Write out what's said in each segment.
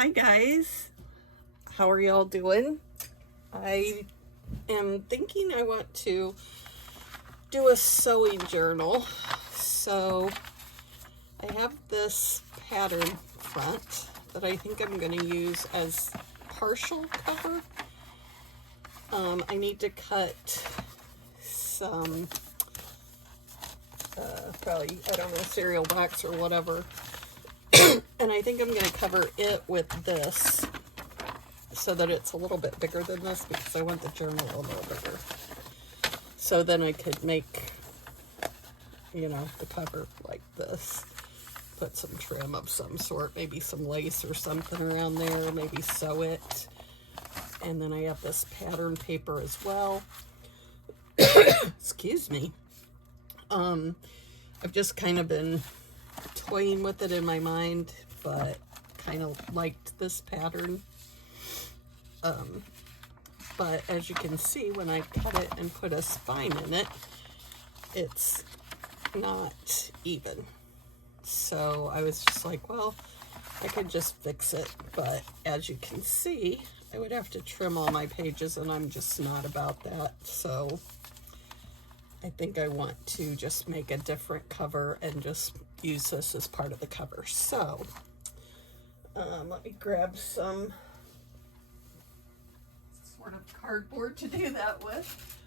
Hi guys, how are y'all doing? I am thinking I want to do a sewing journal. So I have this pattern front that I think I'm going to use as partial cover. I need to cut some probably, I don't know, cereal box or whatever. And I think I'm going to cover it with this so that it's a little bit bigger than this because I want the journal a little bigger. So then I could make, the cover like this. Put some trim of some sort, maybe some lace or something around there, maybe sew it. And then I have this pattern paper as well. Excuse me. I've just kind of been toying with it in my mind, but kind of liked this pattern. But as you can see, when I cut it and put a spine in it, it's not even. So I was just like, well, I could just fix it. But as you can see, I would have to trim all my pages, and I'm just not about that. So I think I want to just make a different cover and just use this as part of the cover. So let me grab some sort of cardboard to do that with.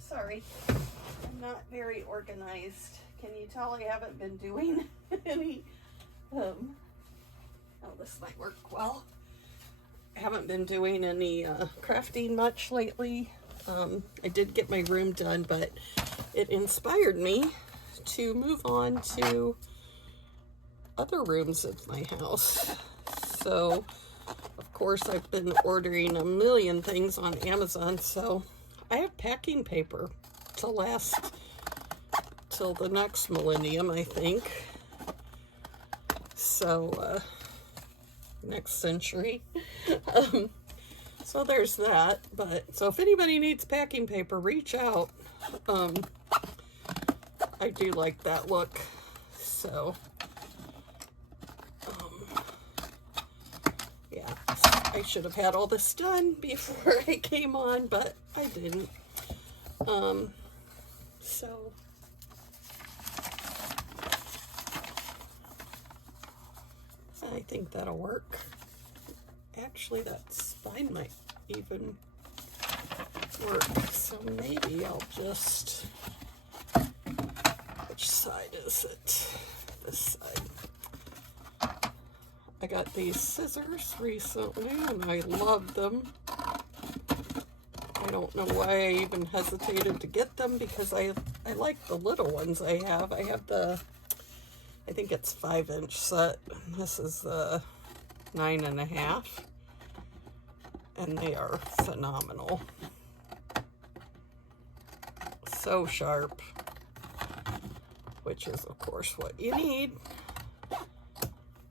Sorry, I'm not very organized. Can you tell I haven't been doing any, oh, this might work well. I haven't been doing any crafting much lately. I did get my room done, but it inspired me to move on to other rooms of my house. So, of course, I've been ordering a million things on Amazon, so I have packing paper to last till the next millennium, I think. So, next century. So there's that. But so if anybody needs packing paper, reach out. I do like that look. So yeah, I should have had all this done before I came on, but I didn't. So I think that'll work. Actually, that spine might even work. So maybe I'll just, which side is it? This side. I got these scissors recently and I love them. I don't know why I even hesitated to get them because I like the little ones I have. I have the, I think it's 5-inch set. This is the 9.5. And they are phenomenal. So sharp. Which is, of course, what you need.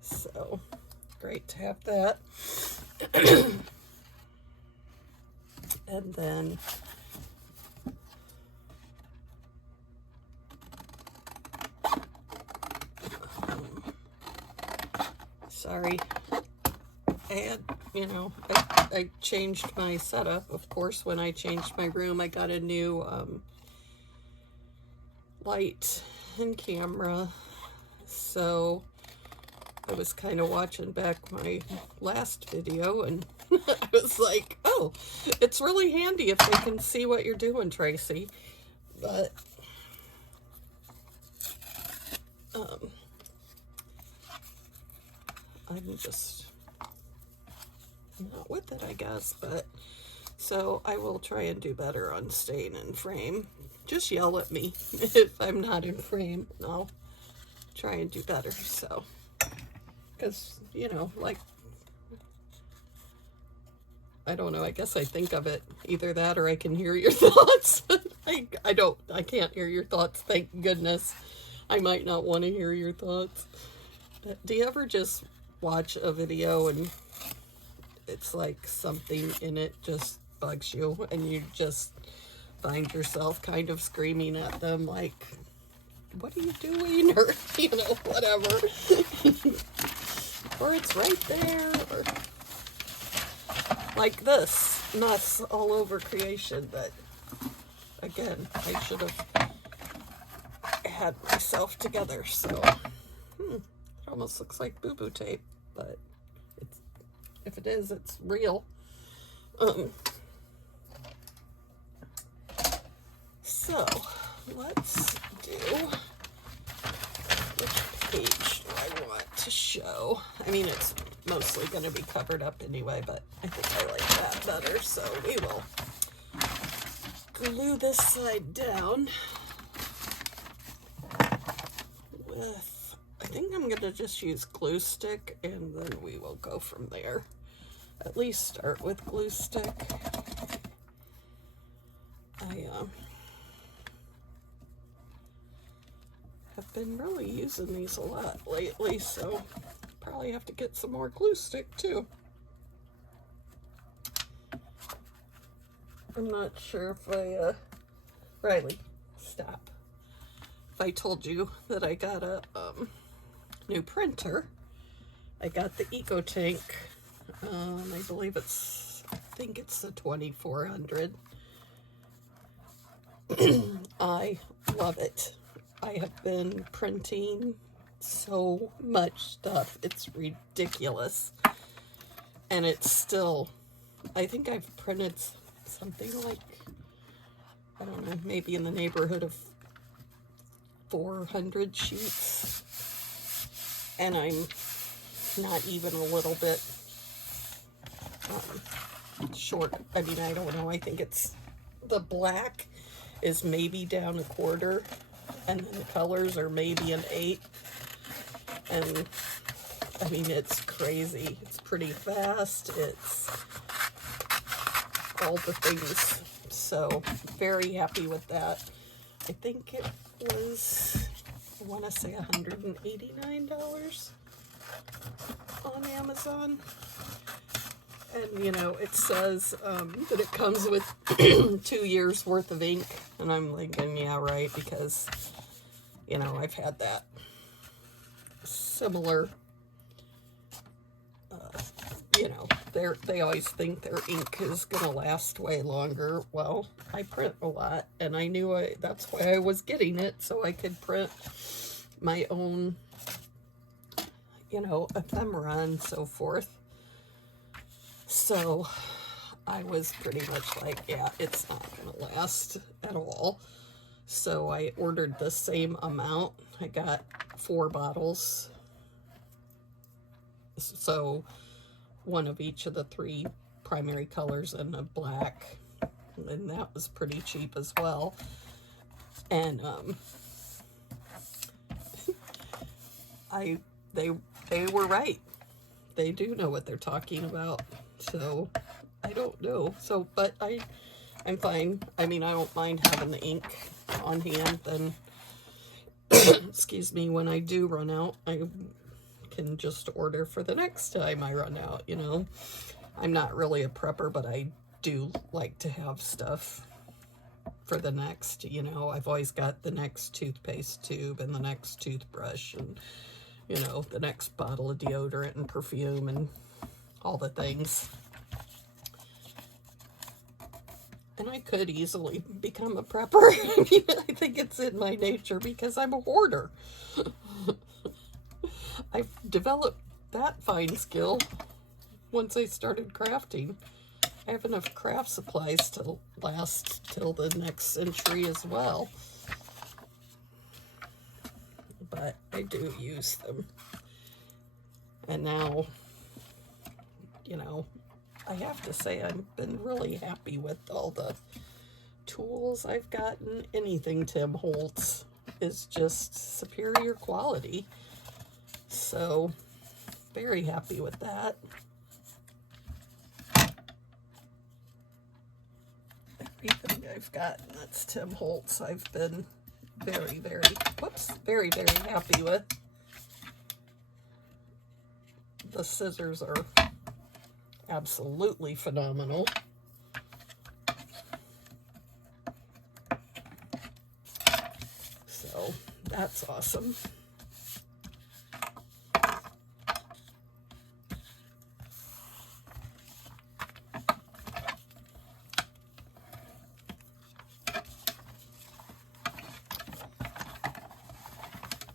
So, great to have that. And then sorry, I had, I changed my setup. Of course, when I changed my room, I got a new light and camera. So I was kind of watching back my last video and I was like, oh, it's really handy if they can see what you're doing, Tracy. But I'm just not with it, I guess. But so I will try and do better on staying in frame. Just yell at me if I'm not in frame. I'll try and do better. So, because, like, I don't know, I guess I think of it either that or I can hear your thoughts. I can't hear your thoughts, thank goodness. I might not want to hear your thoughts. But do you ever just watch a video and it's like something in it just bugs you and you just find yourself kind of screaming at them like, what are you doing? Or, you know, whatever. Or it's right there, or like this mess all over creation that, again, I should have had myself together. So, it almost looks like boo-boo tape, but it's, if it is, it's real. So, let's do, which page do I want to show? I mean, it's mostly going to be covered up anyway, but I think I like that better, so we will glue this side down with, I think I'm going to just use glue stick, and then we will go from there. At least start with glue stick. I have been really using these a lot lately, so probably have to get some more glue stick too. I'm not sure if I, Riley, stop. If I told you that I got a new printer. I got the EcoTank. I believe I think it's the 2400. I love it. I have been printing so much stuff. It's ridiculous. And it's still, I think I've printed something like, I don't know, maybe in the neighborhood of 400 sheets. And I'm not even a little bit short. I mean, I don't know. I think it's, the black is maybe down a quarter, and then the colors are maybe an 1/8. And I mean, it's crazy. It's pretty fast. It's all the things. So very happy with that. I think it was, I want to say $189 on Amazon. And, you know, it says that it comes with 2 years worth of ink. And I'm thinking, yeah, right, because, you know, I've had that similar, you know, they always think their ink is going to last way longer. Well, I print a lot, and I knew that's why I was getting it, so I could print my own, you know, ephemera and so forth. So I was pretty much like, yeah, it's not going to last at all. So I ordered the same amount. I got 4 bottles. So one of each of the 3 primary colors and a black. And that was pretty cheap as well. And they were right. They do know what they're talking about. So I don't know. So, but I'm fine. I mean, I don't mind having the ink on hand. Then, excuse me, when I do run out, I can just order for the next time I run out, you know. I'm not really a prepper, but I do like to have stuff for the next, you know. I've always got the next toothpaste tube and the next toothbrush and, you know, the next bottle of deodorant and perfume and all the things. And I could easily become a prepper. I mean, I think it's in my nature because I'm a hoarder. I've developed that fine skill once I started crafting. I have enough craft supplies to last till the next century as well. But I do use them. And now, you know, I have to say I've been really happy with all the tools I've gotten. Anything Tim Holtz is just superior quality. So, very happy with that. Everything I've gotten that's Tim Holtz, I've been very, very happy with. The scissors are absolutely phenomenal. So That's awesome.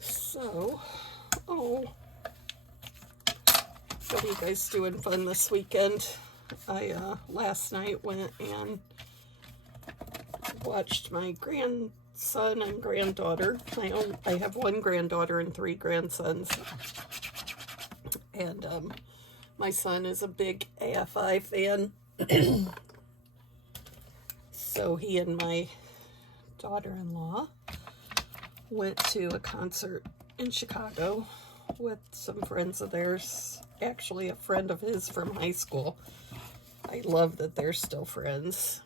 So, oh, what are you guys doing fun this weekend? I last night went and watched my grandson and granddaughter. I have one granddaughter and 3 grandsons. And my son is a big AFI fan. So he and my daughter-in-law went to a concert in Chicago with some friends of theirs. Actually, a friend of his from high school. I love that they're still friends.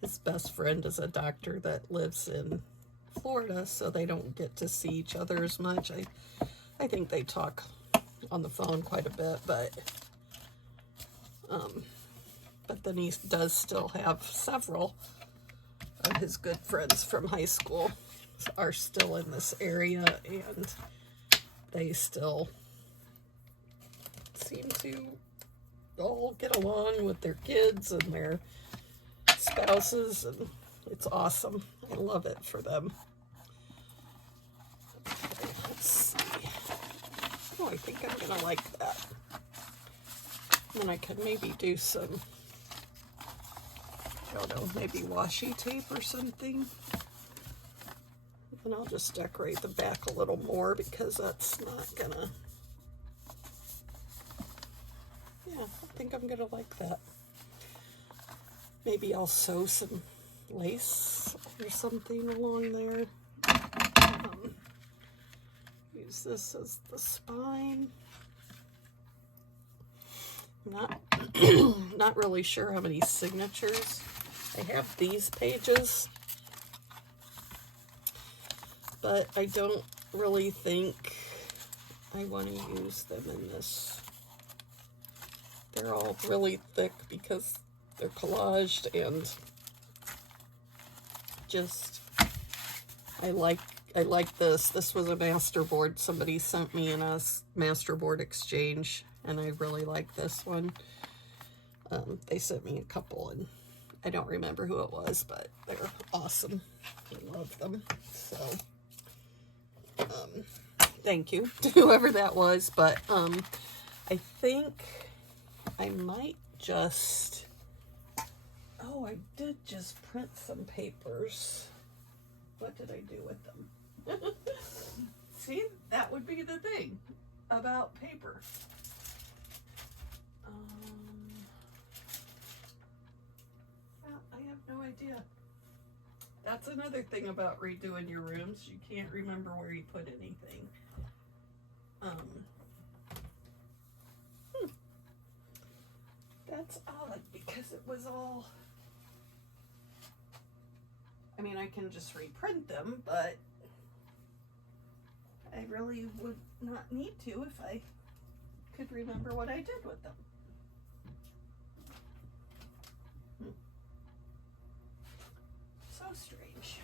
His best friend is a doctor that lives in Florida, so they don't get to see each other as much. I think they talk on the phone quite a bit, but then he does still have several of his good friends from high school are still in this area, and they still seem to all get along with their kids and their spouses, and it's awesome. I love it for them. Okay, let's see. Oh, I think I'm gonna like that. Then I could maybe do some, I don't know, maybe washi tape or something. And I'll just decorate the back a little more because that's not gonna, yeah, I think I'm gonna like that. Maybe I'll sew some lace or something along there. Use this as the spine. I'm not really sure how many signatures I have these pages, but I don't really think I want to use them in this. They're all really thick because they're collaged, and just I like this. This was a masterboard somebody sent me in a masterboard exchange, and I really like this one. They sent me a couple, and I don't remember who it was, but they're awesome. I love them. So, thank you to whoever that was. But I think I might just... Oh, I did just print some papers. What did I do with them? See, that would be the thing about paper. I have no idea. That's another thing about redoing your rooms. You can't remember where you put anything. That's odd because it was all... I mean, I can just reprint them, but I really would not need to if I could remember what I did with them. So strange.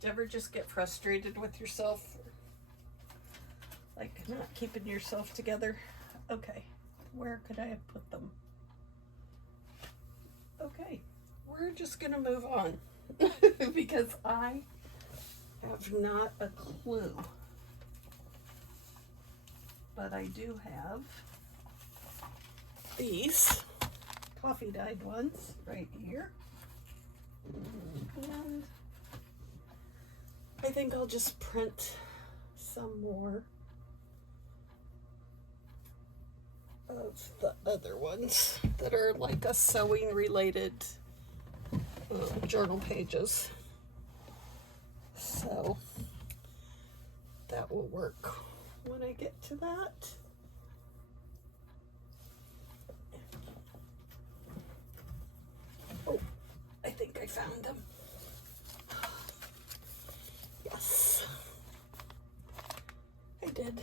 Do you ever just get frustrated with yourself? Like not keeping yourself together? Okay, where could I have put them? Okay, we're just gonna move on because I have not a clue. But I do have these coffee dyed ones right here. And I think I'll just print some more of the other ones that are like a sewing related journal pages. So that will work when I get to that. Oh, I think I found them. Yes. did.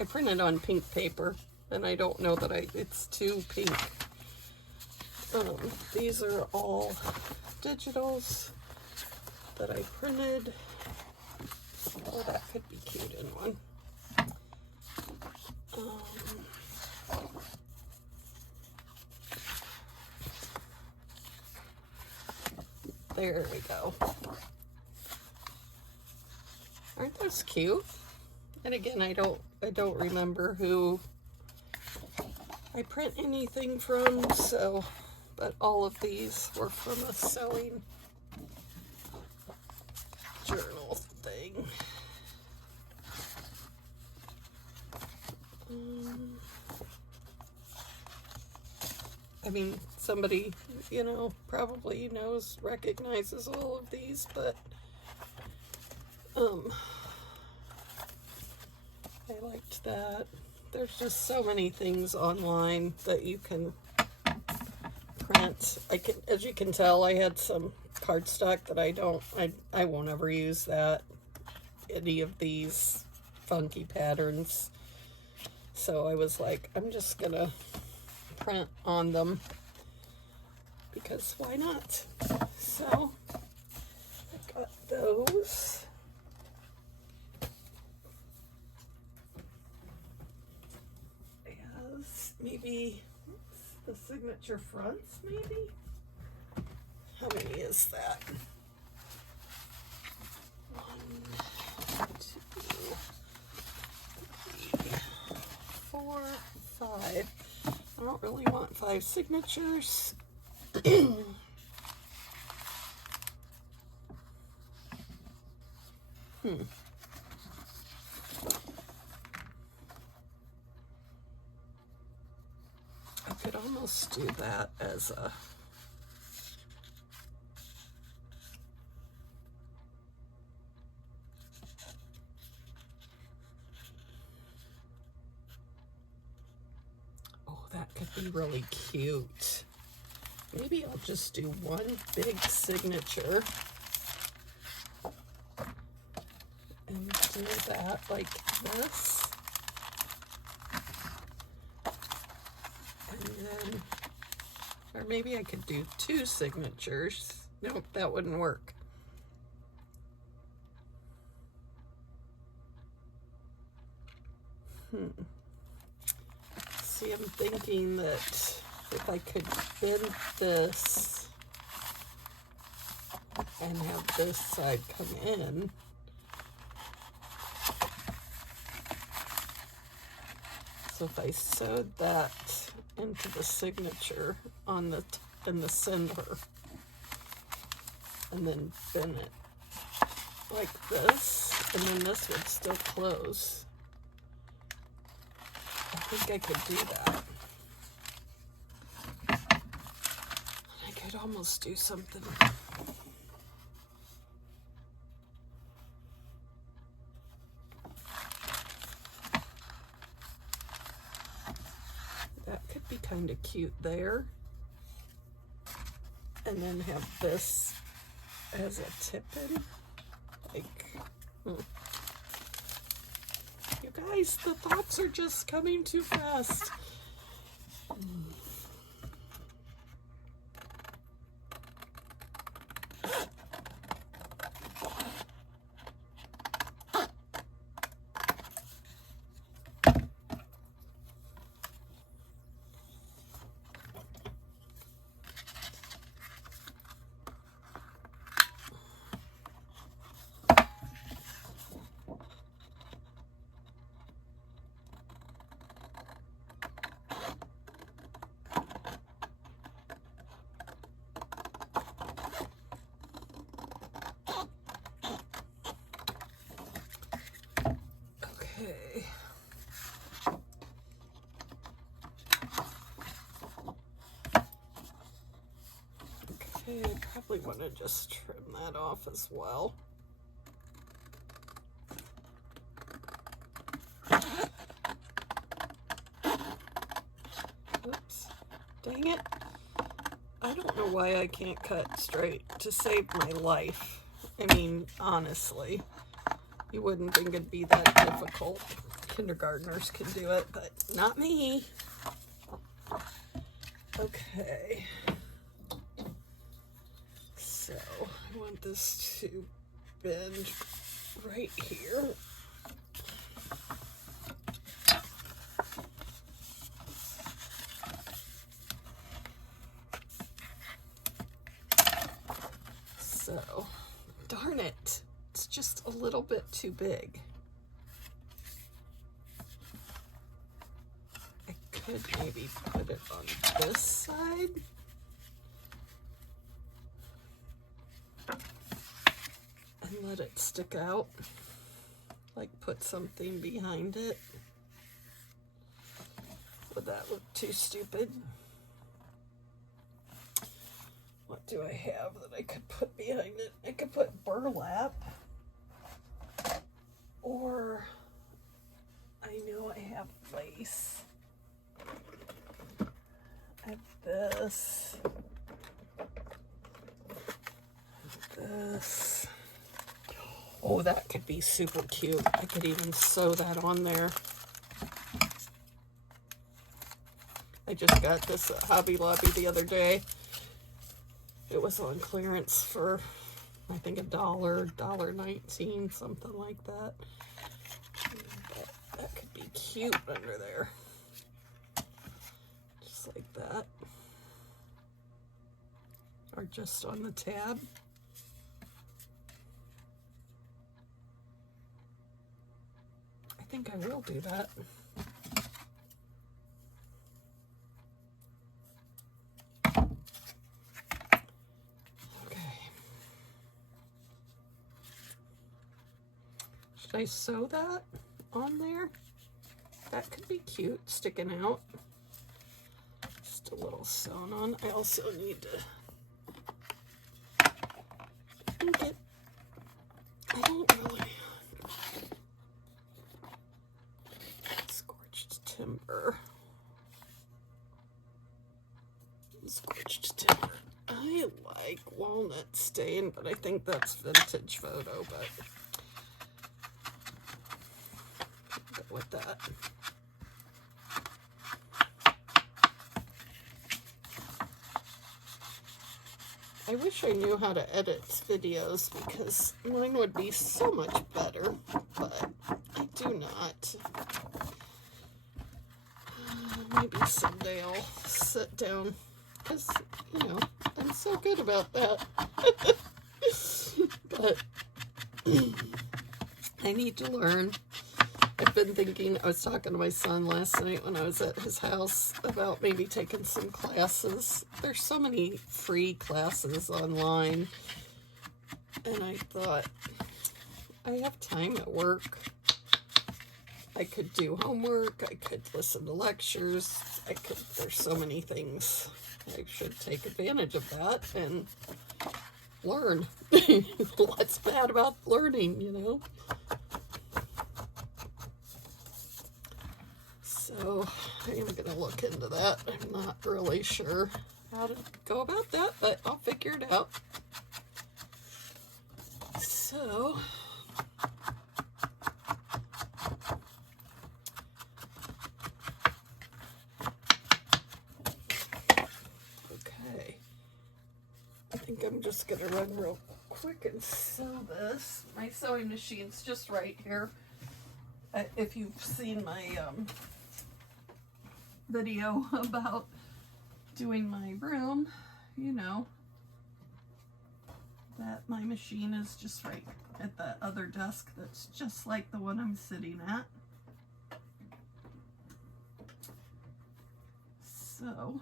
I printed on pink paper, and I don't know that it's too pink. These are all digitals that I printed. Oh, that could be cute in one. There we go. Aren't those cute? And again, I don't remember who I print anything from, so, but all of these were from a sewing journal thing. I mean, somebody, you know, probably recognizes all of these, but I liked that. There's just so many things online that you can print. As you can tell, I had some cardstock that I won't ever use that, any of these funky patterns. So I was like, I'm just gonna print on them because why not? So I got those. Maybe the signature fronts, maybe? How many is that? 1, 2, 3, 4, 5. I don't really want 5 signatures. I could almost do that as a that could be really cute. Maybe I'll just do one big signature and do that like this. And then, or maybe I could do 2 signatures. Nope, that wouldn't work. See, I'm thinking that if I could bend this and have this side come in, so if I sewed that into the signature on in the center and then bend it like this, and then this would still close. I think I could do that. I could almost do something. That could be kind of cute there. And then have this as a tip-in. Like, you guys, the thoughts are just coming too fast. Okay, I probably want to just trim that off as well. Oops, dang it. I don't know why I can't cut straight to save my life. I mean, honestly, you wouldn't think it'd be that difficult. Kindergartners can do it, but not me. Okay. So, I want this to bend right here. So, darn it. It's just a little bit too big. I could maybe put it on this side. And let it stick out. Like put something behind it. Would that look too stupid? What do I have that I could put behind it? I could put burlap. Or I know I have lace. I have this. This. Oh, that could be super cute. I could even sew that on there. I just got this at Hobby Lobby the other day. It was on clearance for, I think, $1.19, something like that. That could be cute under there. Just like that. Or just on the tab. I think I will do that. Should I sew that on there? That could be cute, sticking out. Just a little sewn on. I also need to get, I don't really, scorched timber. Scorched timber. I like walnut stain, but I think that's vintage photo, but with that. I wish I knew how to edit videos because mine would be so much better, but I do not. Maybe someday I'll sit down because, you know, I'm so good about that. But I need to learn. I've been thinking, I was talking to my son last night when I was at his house about maybe taking some classes. There's so many free classes online. And I thought, I have time at work. I could do homework. I could listen to lectures. There's so many things. I should take advantage of that and learn. What's bad about learning, you know? So I am going to look into that. I'm not really sure how to go about that, but I'll figure it out. So okay, I think I'm just going to run real quick and sew this. My sewing machine's just right here. If you've seen my video about doing my room, you know that my machine is just right at the other desk that's just like the one I'm sitting at. So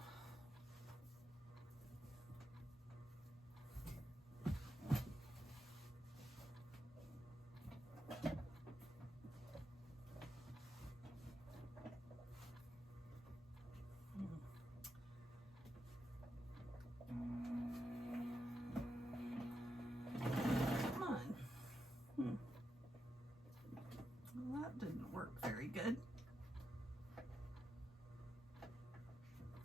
well, that didn't work very good.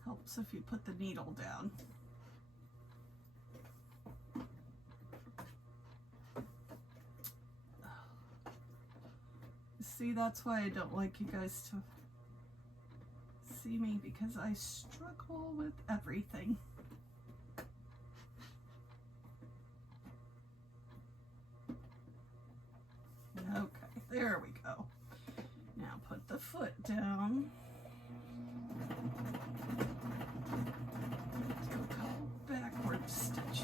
Helps if you put the needle down. See, that's why I don't like you guys to see me, because I struggle with everything. Okay, there we go. Now put the foot down. Do a couple backward stitches.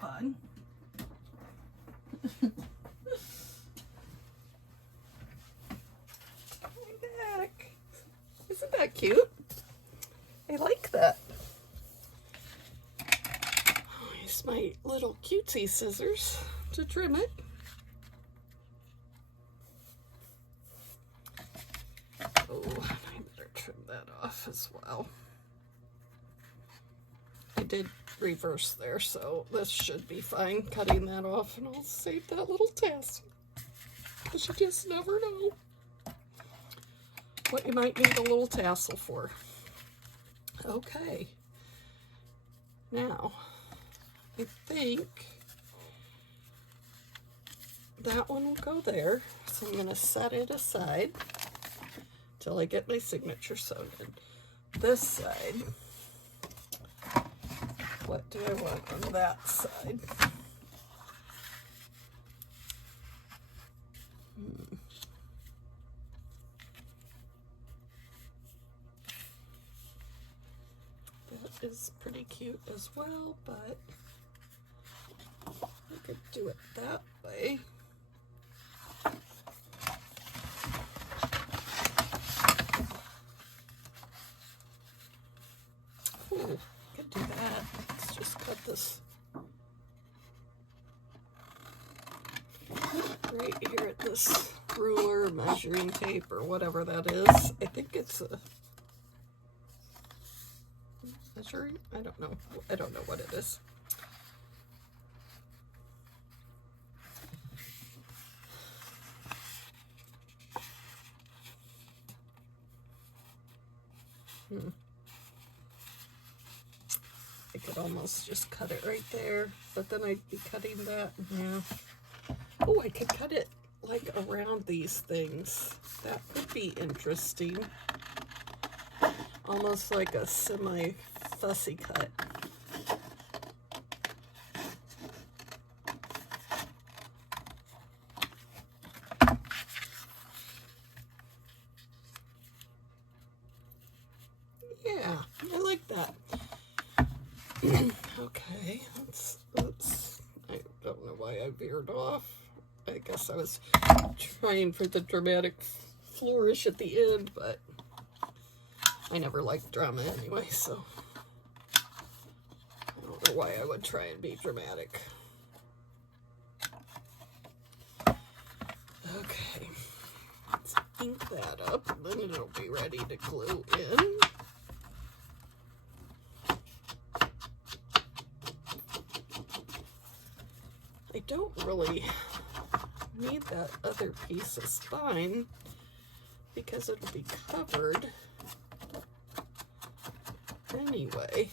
Fun. My back. Isn't that cute? I like that. I'll use my little cutesy scissors to trim it. Oh, I better trim that off as well. I did reverse there, so this should be fine. Cutting that off, and I'll save that little tassel, because you just never know what you might need a little tassel for. Okay, now I think that one will go there, so I'm going to set it aside till I get my signature sewn in. This side, what do I want on that side? That is pretty cute as well, but I could do it that way. Ooh, I could do that. Let's just cut this right here at this ruler, measuring tape, or whatever that is. I think it's a measuring? I don't know. I don't know what it is. I could almost just cut it right there, but then I'd be cutting that in half. Oh, I could cut it like around these things. That would be interesting. Almost like a semi-fussy cut. Yeah, I like that. Okay, I don't know why I veered off. I guess I was trying for the dramatic flourish at the end, but I never liked drama anyway, so I don't know why I would try and be dramatic. Okay, let's ink that up, and then it'll be ready to glue in. I don't really need that other piece of spine because it'll be covered anyway.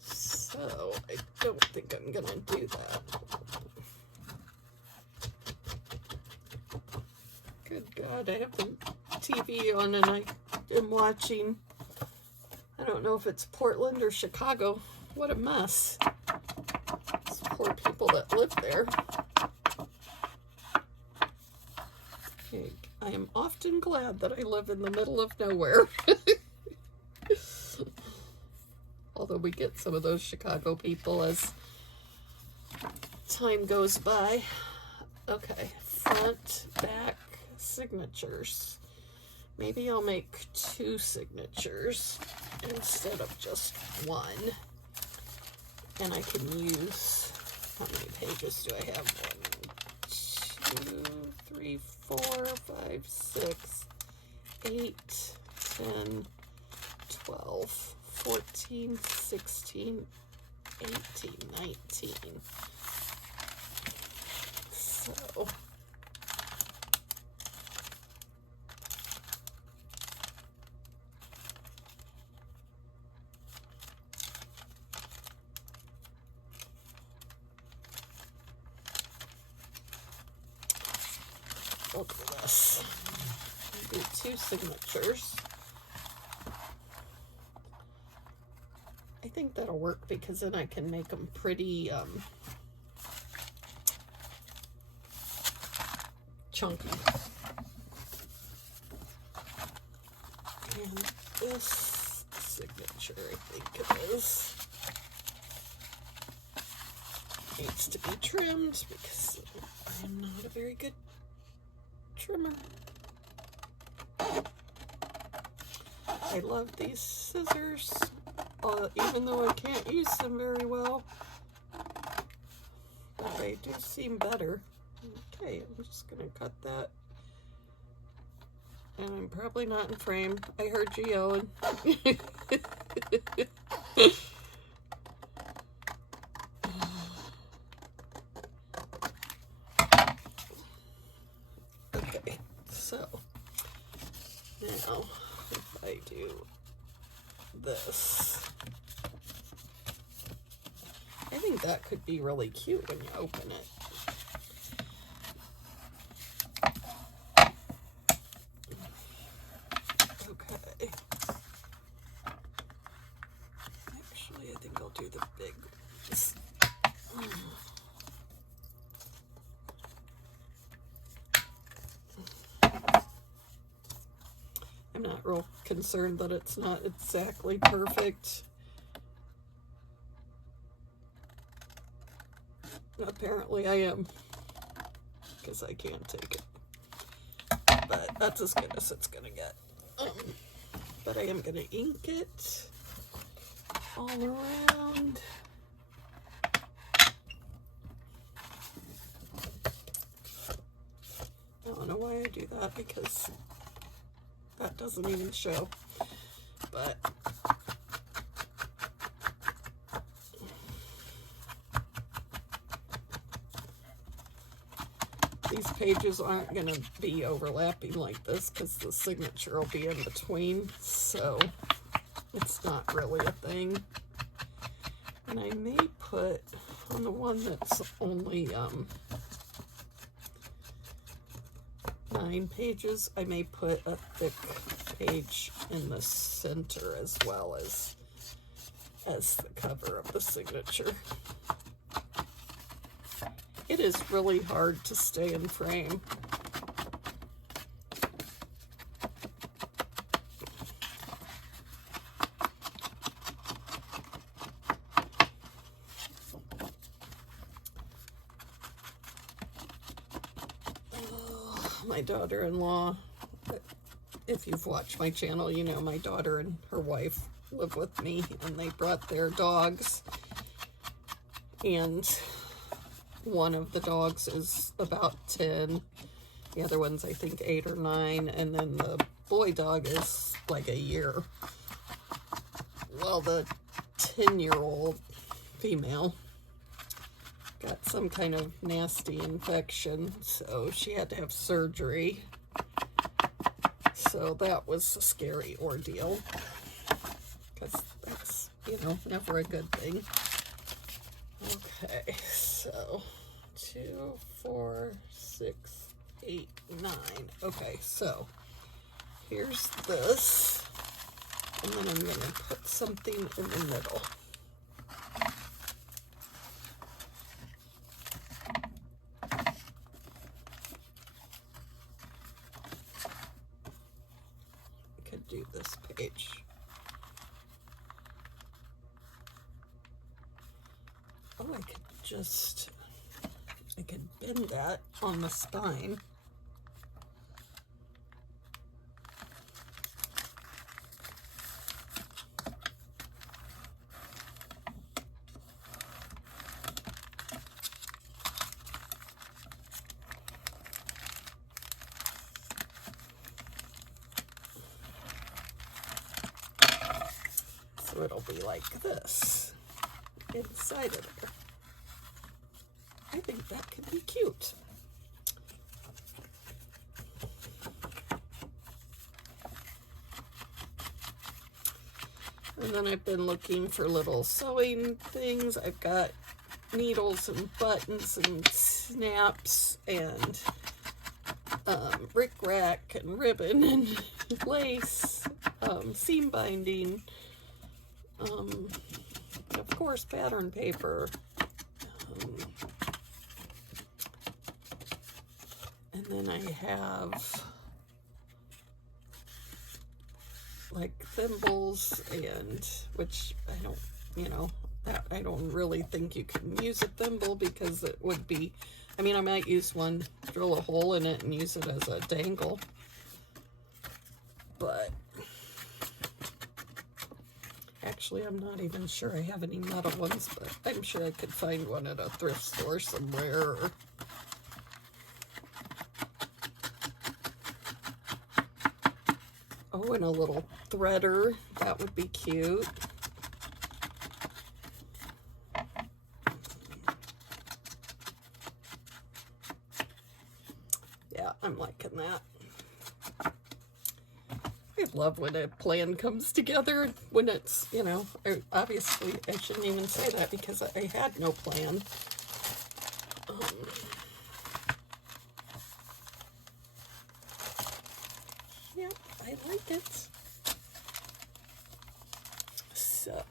So I don't think I'm gonna do that. Good God, I have the TV on and I am watching, I don't know if it's Portland or Chicago. What a mess. These poor people that live there. Okay, I am often glad that I live in the middle of nowhere. Although we get some of those Chicago people as time goes by. Okay, front, back, signatures. Maybe I'll make 2 signatures instead of just 1. And I can use, how many pages do I have? 1, 2, 3, 4, 5, 6. 8, 10, 12, 14, 16, 18, 19. So look at this. Do 2 signatures. I think that'll work because then I can make them pretty chunky. And this signature, I think it is, needs to be trimmed because I'm not a very good trimmer. I love these scissors, even though I can't use them very well, but they do seem better. Okay, I'm just gonna cut that, and I'm probably not in frame. I heard you yelling. Okay, so now if I do this, I think that could be really cute when you open it. Okay. Actually, I think I'll do the big ones. I'm not real concerned that it's not exactly perfect. Apparently I am, because I can't take it. But that's as good as it's gonna get. But I am gonna ink it all around. I don't know why I do that, because that doesn't even show. But these pages aren't going to be overlapping like this because the signature will be in between, so it's not really a thing. And I may put on the one that's only 9 pages, I may put a thick page in the center as well as the cover of the signature. It is really hard to stay in frame. My daughter-in-law, if you've watched my channel, you know my daughter and her wife live with me, and they brought their dogs, and one of the dogs is about 10, the other one's I think 8 or 9, and then the boy dog is like a year. Well, the 10-year-old female got some kind of nasty infection, so she had to have surgery. So that was a scary ordeal, because that's, you know, never a good thing. Okay, so 2, 4, 6, 8, 9. Okay, so here's this, and then I'm going to put something in the middle. I could do this page. Oh, I could bend that on the spine. like this inside of there. I think that could be cute. And then I've been looking for little sewing things. I've got needles and buttons and snaps and rickrack and ribbon and lace, seam binding, of course pattern paper, and then I have like thimbles, and which I don't, I don't really think you can use a thimble because it would be, I mean, I might use one, drill a hole in it and use it as a dangle, but actually I'm not even sure I have any metal ones, but I'm sure I could find one at a thrift store somewhere. Oh, and a little threader, that would be cute. Yeah, I'm liking that. I love when a plan comes together, when it's, obviously I shouldn't even say that because I had no plan. Yeah, I like it. So,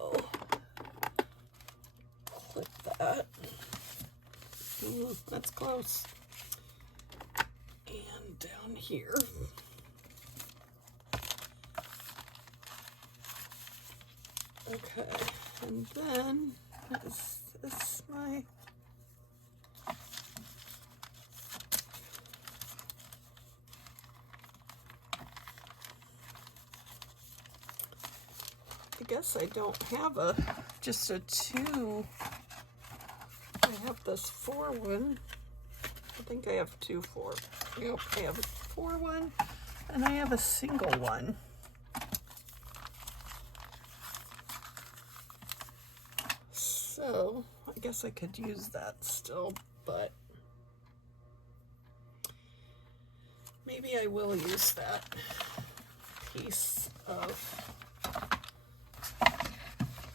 clip that. Ooh, that's close. And down here. Okay, and then is this my... I guess I don't have just a 2. I have this 4 one. I think I have 2 4. Yep, I have a 4 one, and I have a single one. So I guess I could use that still, but maybe I will use that piece of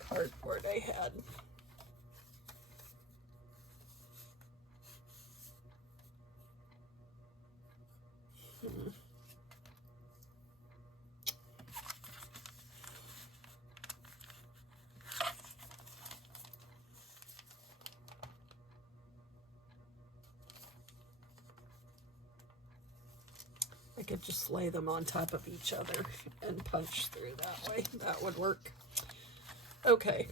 cardboard I had. I could just lay them on top of each other and punch through that way. That would work. Okay,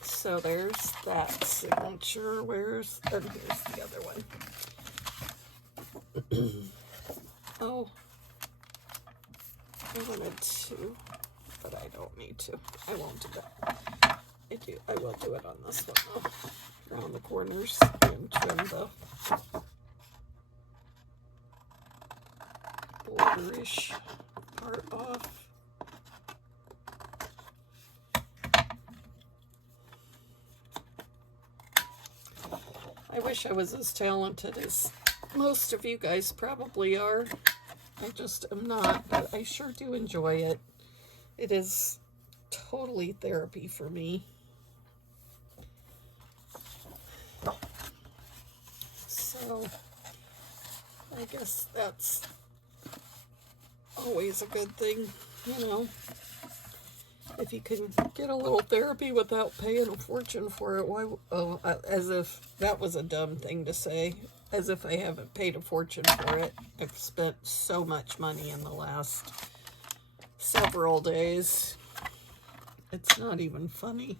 so there's that signature. And here's the other one. Oh, I wanted to, but I don't need to. I won't do that. I will do it on this one though. Around the corners and trim the borderish part off. I wish I was as talented as most of you guys probably are. I just am not, but I sure do enjoy it. It is totally therapy for me. So I guess that's always a good thing, if you can get a little therapy without paying a fortune for it. Why? Oh, as if that was a dumb thing to say. As if I haven't paid a fortune for it. I've spent so much money in the last several days. It's not even funny.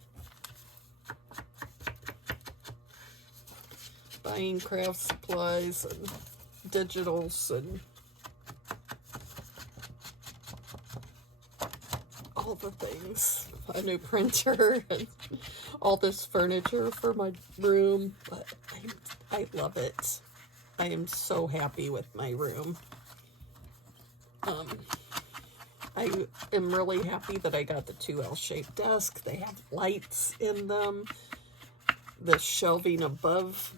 Buying craft supplies and digitals and all the things. A new printer and all this furniture for my room. But I love it. I am so happy with my room. I am really happy that I got the 2 L-shaped desk. They have lights in them. The shelving above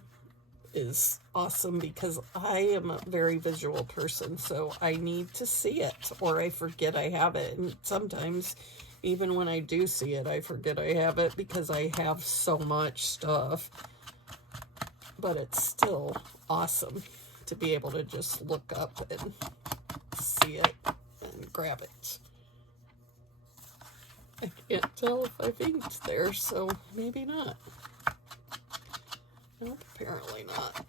is awesome because I am a very visual person, so I need to see it or I forget I have it. And sometimes even when I do see it, I forget I have it because I have so much stuff. But it's still awesome to be able to just look up and see it and grab it. I can't tell if I've inked there, so maybe not. Nope, apparently not.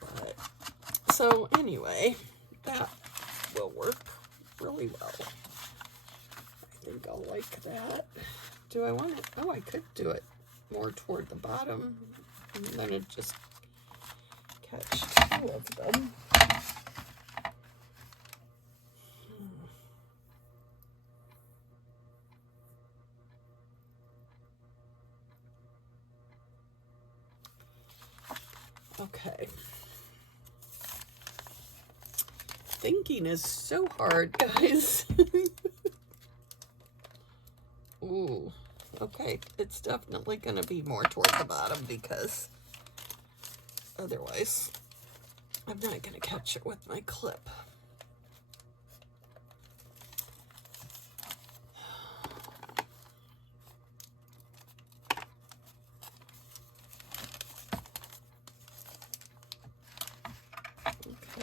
But, so anyway, that will work really well. I think I'll like that. Do I want it? Oh, I could do it more toward the bottom, and then it just catch 2 of them. Okay. Thinking is so hard, guys. Ooh, okay. It's definitely going to be more toward the bottom because otherwise I'm not going to catch it with my clip.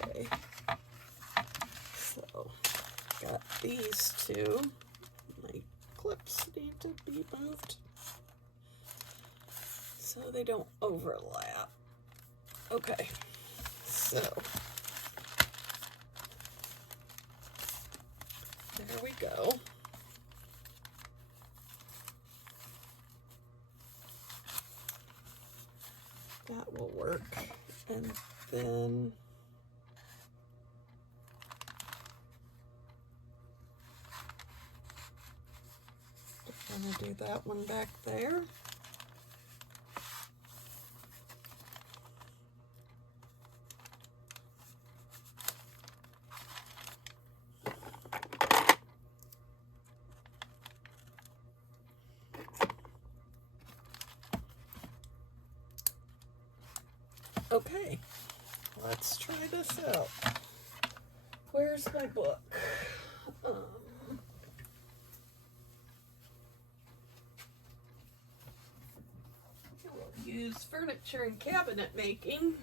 Okay. So, got these 2. My clips need to be moved so they don't overlap. Okay, so there we go. That will work. And then I'm going to do that one back there. Okay, let's try this out. Where's my book? We'll use furniture and cabinet making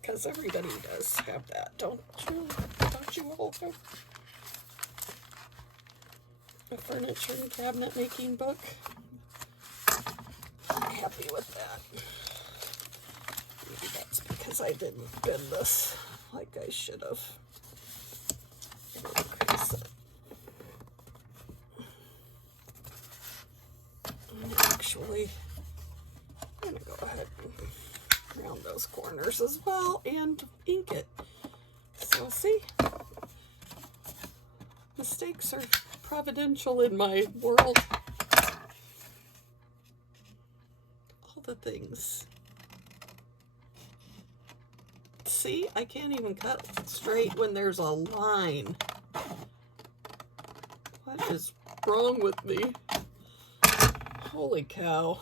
because everybody does have that, don't you? Don't you all have a furniture and cabinet making book? I'm happy with that. Maybe that's because I didn't bend this like I should have. Actually, I'm going to go ahead and round those corners as well and ink it. So see, mistakes are providential in my world. All the things. See, I can't even cut straight when there's a line. What is wrong with me? Holy cow.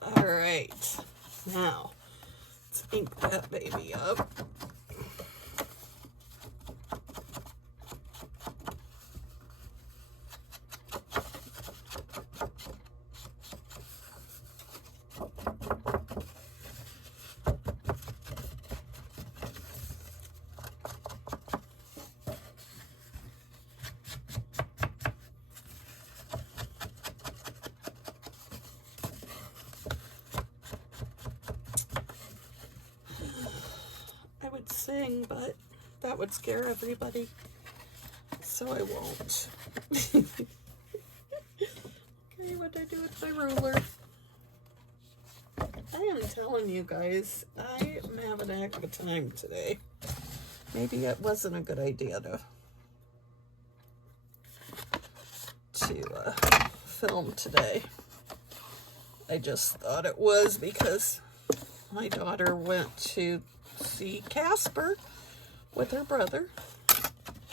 All right, now let's ink that baby up. Sing, but that would scare everybody, so I won't. Okay, what did I do with my ruler? I am telling you guys, I am having a heck of a time today. Maybe it wasn't a good idea to to film today. I just thought it was because my daughter went to see Casper with her brother,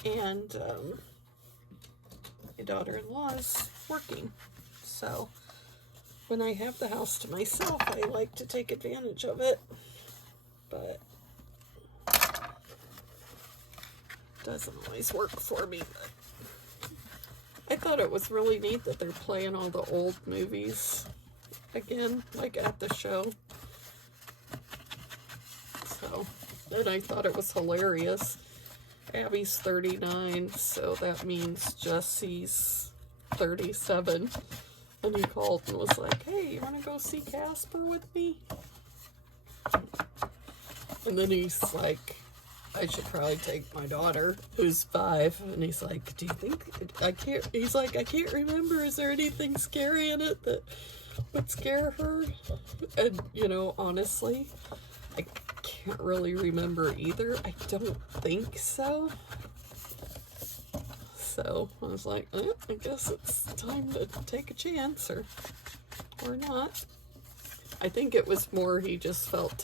and my daughter-in-law is working. So when I have the house to myself, I like to take advantage of it, but it doesn't always work for me. But I thought it was really neat that they're playing all the old movies again, like at the show. So, and I thought it was hilarious. Abby's 39, so that means Jesse's 37. And he called and was like, hey, you want to go see Casper with me? And then he's like, I should probably take my daughter, who's 5. And he's like, do you think, he's like, I can't remember. Is there anything scary in it that would scare her? And, you know, honestly, I can't really remember either. I don't think so. So I was like, I guess it's time to take a chance, or not. I think it was more he just felt,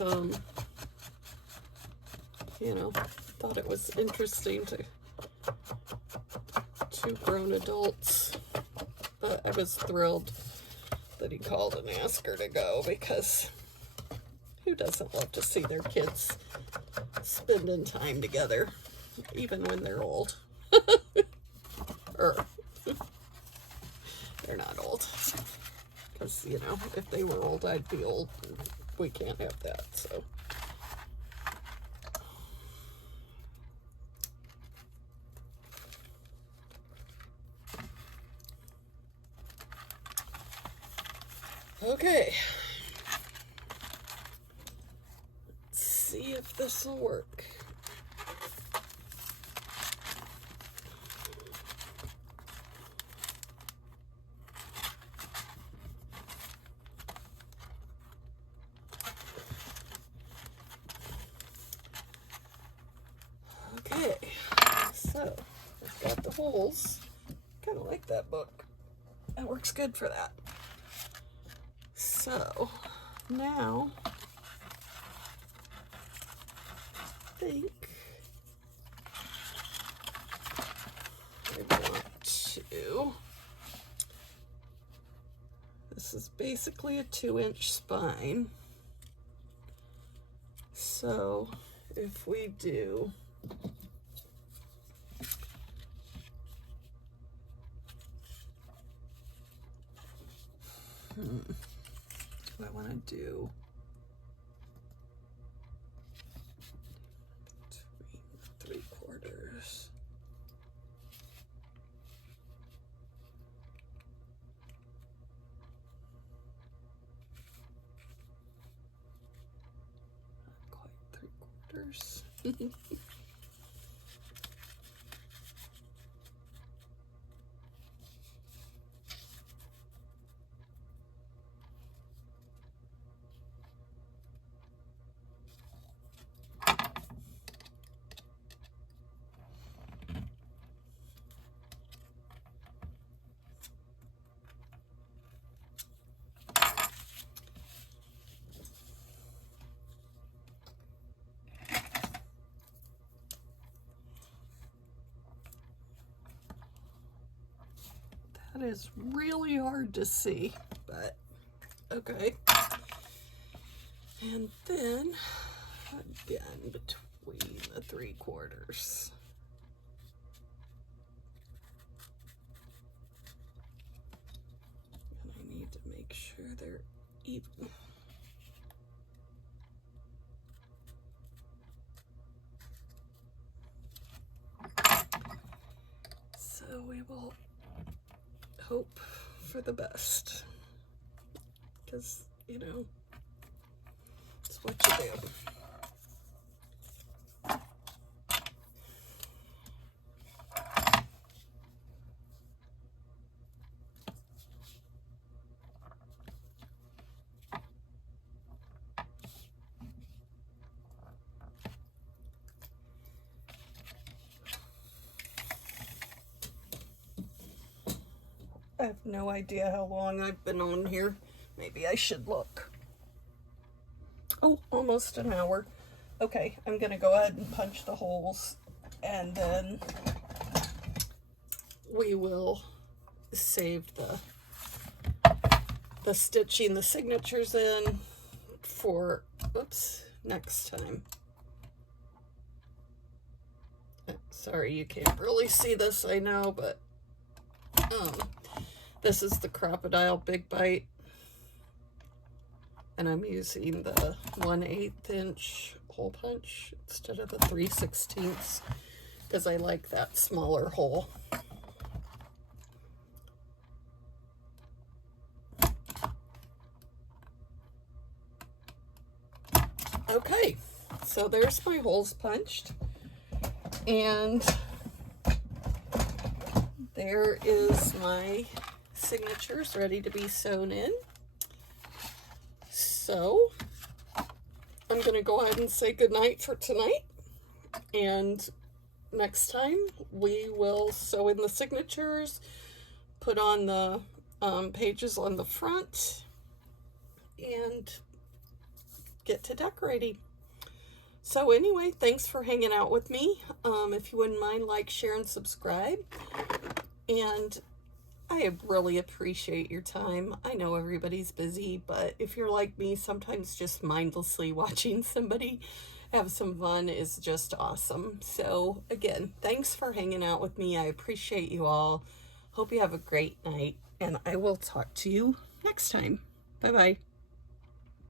you know, thought it was interesting to 2 grown adults. But I was thrilled that he called and asked her to go, because who doesn't love to see their kids spending time together, even when they're old? Or they're not old, because, you know, if they were old, I'd be old, and we can't have that. So okay, let's see if this will work. Okay, so I've got the holes. Kind of like that book. That works good for that. So now I think I want to, this is basically a 2-inch spine. So if we do I want to do between the 3/4. Not quite 3/4. That is really hard to see, but okay. And then again between the 3/4. And I need to make sure they're even. So we will hope for the best, because, you know, it's what you do. I have no idea how long I've been on here. Maybe I should look. Oh, almost an hour. Okay, I'm gonna go ahead and punch the holes, and then we will save the stitching the signatures in for, oops, next time. Sorry, you can't really see this, I know, but this is the Crop-A-Dile Big Bite, and I'm using the 1/8 inch hole punch instead of the 3/16 because I like that smaller hole. Okay, so there's my holes punched, and there is my signatures ready to be sewn in. So I'm going to go ahead and say goodnight for tonight, and next time we will sew in the signatures, put on the pages on the front, and get to decorating. So anyway, thanks for hanging out with me. If you wouldn't mind, like, share, and subscribe. And I really appreciate your time. I know everybody's busy, but if you're like me, sometimes just mindlessly watching somebody have some fun is just awesome. So again, thanks for hanging out with me. I appreciate you all. Hope you have a great night, and I will talk to you next time. Bye-bye.